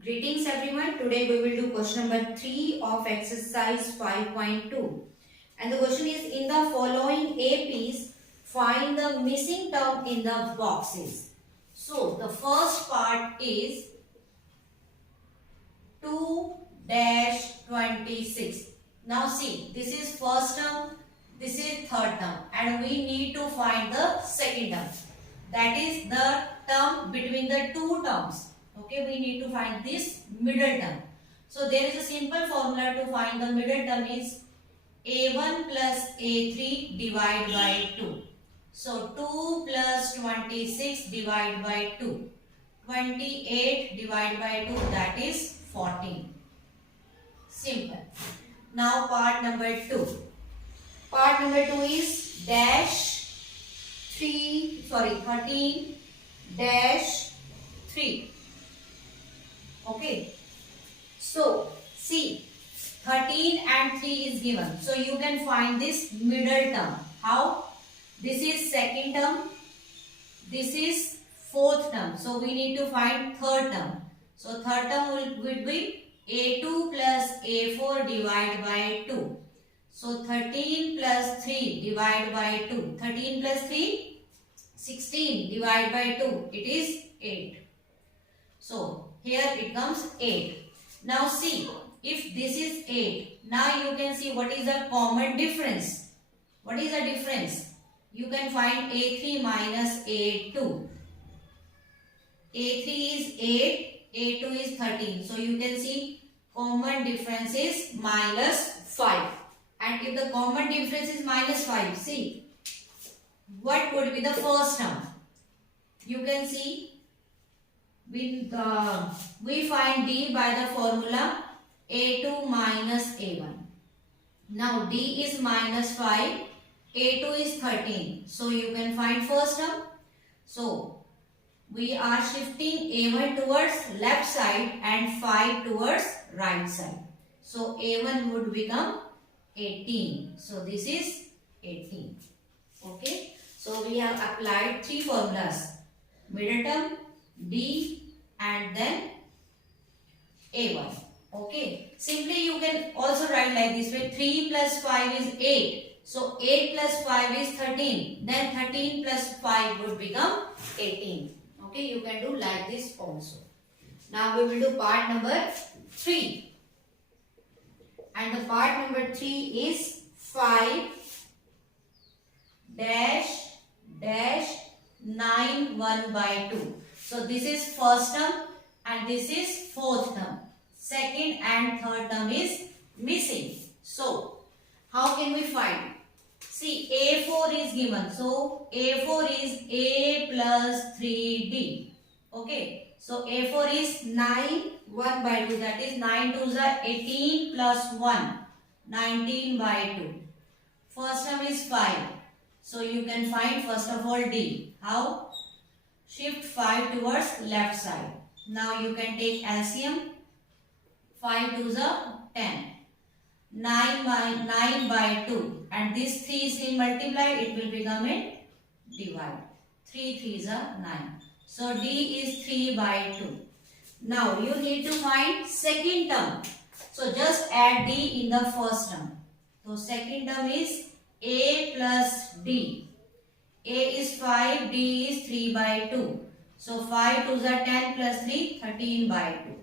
Greetings everyone. Today we will do question number 3 of exercise 5.2. And the question is, in the following APs, find the missing term in the boxes. So the first part is 2-26. Now see, this is first term, this is third term, and we need to find the second term. That is the term between the two terms. Okay, we need to find this middle term. So there is a simple formula to find the middle term is a1 plus a3 divided by 2. So 2 plus 26 divided by 2. 28 divided by 2, that is 14. Simple. Now part number 2. Part number 2 is -13 dash 3. Okay. So see, 13 and 3 is given. So you can find this middle term. How? This is second term. This is fourth term. So we need to find third term. So third term will be a2 plus a4 divided by 2. So 13 plus 3 divided by 2. 13 plus 3, 16 divided by 2. It is 8. So here it comes 8. Now see, if this is 8, now you can see what is the common difference. What is the difference? You can find a3 minus a2. a3 is 8, a2 is 13. So you can see common difference is -5. And if the common difference is -5, see, what would be the first term? You can see we find D by the formula a2 minus a1. Now D is -5, a2 is 13. So you can find first term. So we are shifting a1 towards left side and 5 towards right side. So a1 would become 18. So this is 18. Okay. So we have applied three formulas. Middle term, D, and then a1. Okay. Simply you can also write like this way. 3 plus 5 is 8. So 8 plus 5 is 13. Then 13 plus 5 would become 18. Okay. You can do like this also. Now we will do part number 3. And the part number 3 is 5 dash 9 1 by 2. So this is first term and this is fourth term. Second and third term is missing. So how can we find? See, A4 is given. So A4 is A plus 3D. Okay. So A4 is 9 1 by 2. That is 9 2s are 18 plus 1. 19 by 2. First term is 5. So you can find first of all D. How? Shift 5 towards left side. Now you can take LCM. 5 2s are 10. 9 by 2. And this 3 is in multiply. It will become a divide. 3 3s are 9. So D is 3 by 2. Now you need to find second term. So just add D in the first term. So second term is A plus D. A is 5, D is 3 by 2. So 5 2s are 10 plus 3, 13 by 2.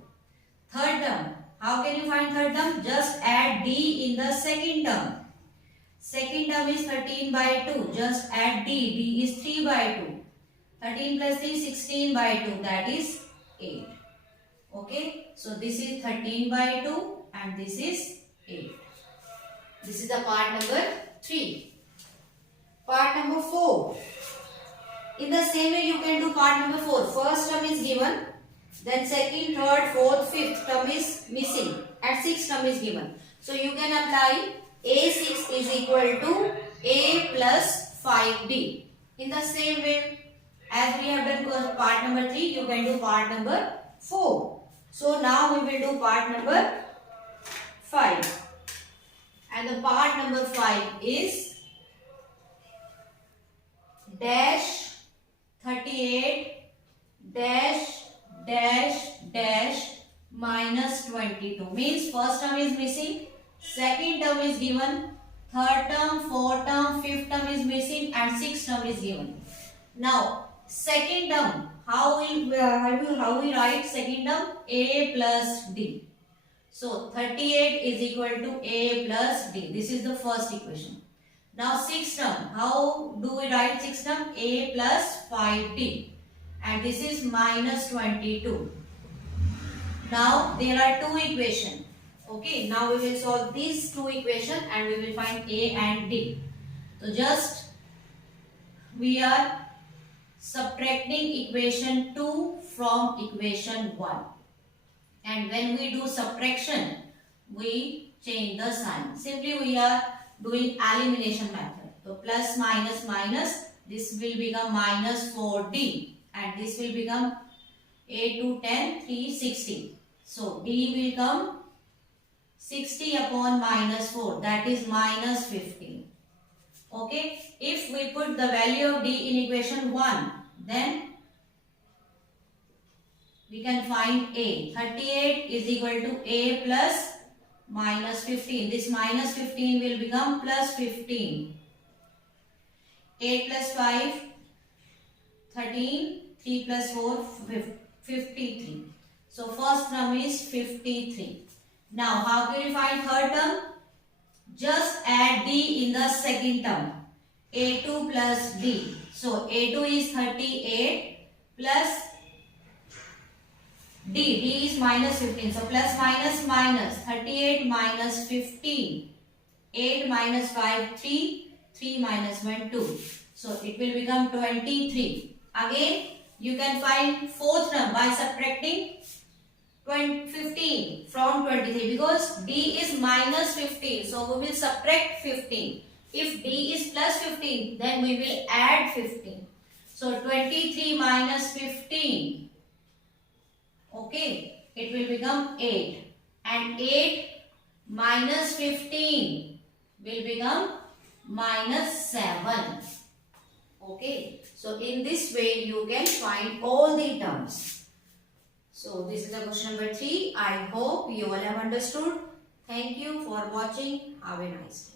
Third term. How can you find third term? Just add D in the second term. Second term is 13 by 2. Just add D. D is 3 by 2. 13 plus 3, 16 by 2. That is 8. Okay. So this is 13 by 2 and this is 8. This is the part number 3. Part number 4. In the same way you can do part number 4. First term is given. Then second, third, fourth, fifth term is missing. And sixth term is given. So you can apply A6 is equal to A plus 5D. In the same way as we have done part number 3, you can do part number 4. So now we will do part number 5. And the part number 5 is -38 dash minus 22. Means first term is missing, second term is given, third term, fourth term, fifth term is missing, and sixth term is given. Now second term, how we write second term? A plus D. So 38 is equal to A plus D. This is the first equation. Now sixth term, how do we write sixth term? A plus 5D, and this is minus 22. Now there are two equations. Okay, now we will solve these two equations and we will find A and D. So just we are subtracting equation 2 from equation 1. And when we do subtraction, we change the sign. Simply we are doing elimination method. So plus minus minus, this will become minus 4D and this will become 8 to 10, 3, 60. So D will come 60 upon minus 4, that is minus 15. Okay, if we put the value of D in equation 1, then we can find A. 38 is equal to A plus minus 15. This minus 15 will become plus 15. 8 plus 5, 13, 3 plus 4, 53. So first term is 53. Now how can we find third term? Just add D in the second term. A2 plus D. So A2 is 38 plus D. D is minus 15. So plus minus minus. 38 minus 15. 8 minus 5, 3. 3 minus 1, 2. So it will become 23. Again, you can find fourth term by subtracting 15 from 23 because D is minus 15. So we will subtract 15. If D is plus 15, then we will add 15. So 23 minus 15. Okay, it will become 8. And 8 minus 15 will become minus 7. Okay, so in this way you can find all the terms. So this is the question number 3. I hope you all have understood. Thank you for watching. Have a nice day.